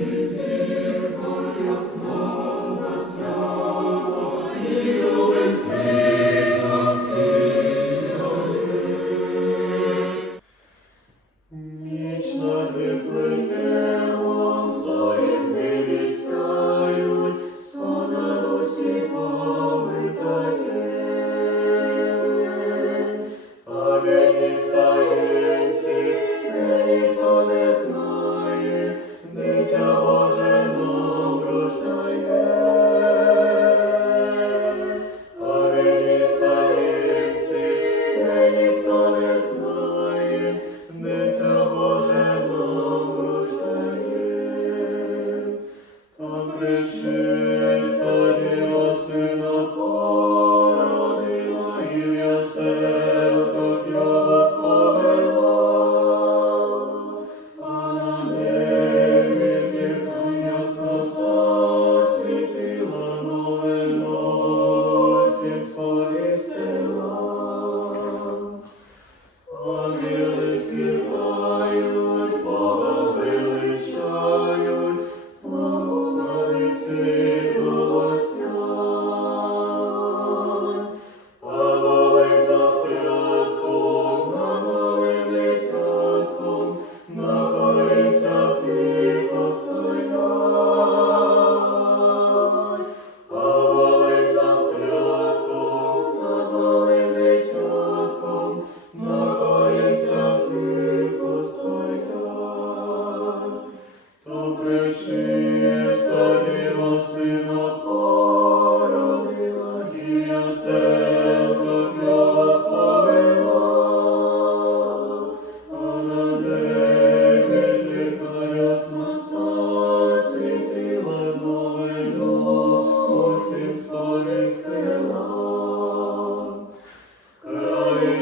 Ніч Там пречиста сина породила, і в яселках його сповела. А на небі зірка ясно засвітила, новину всім сповістила. Ангели співають, То діва сина породила, і в яселках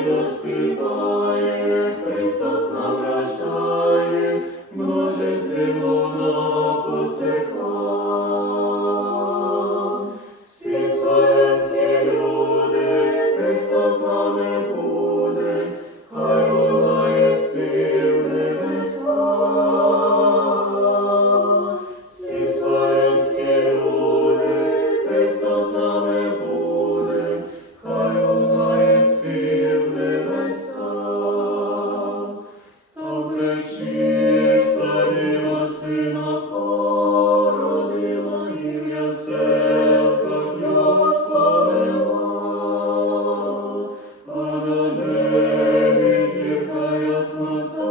Країна співає, Христос нам рождає, множиться вона поцікає. Jesus, o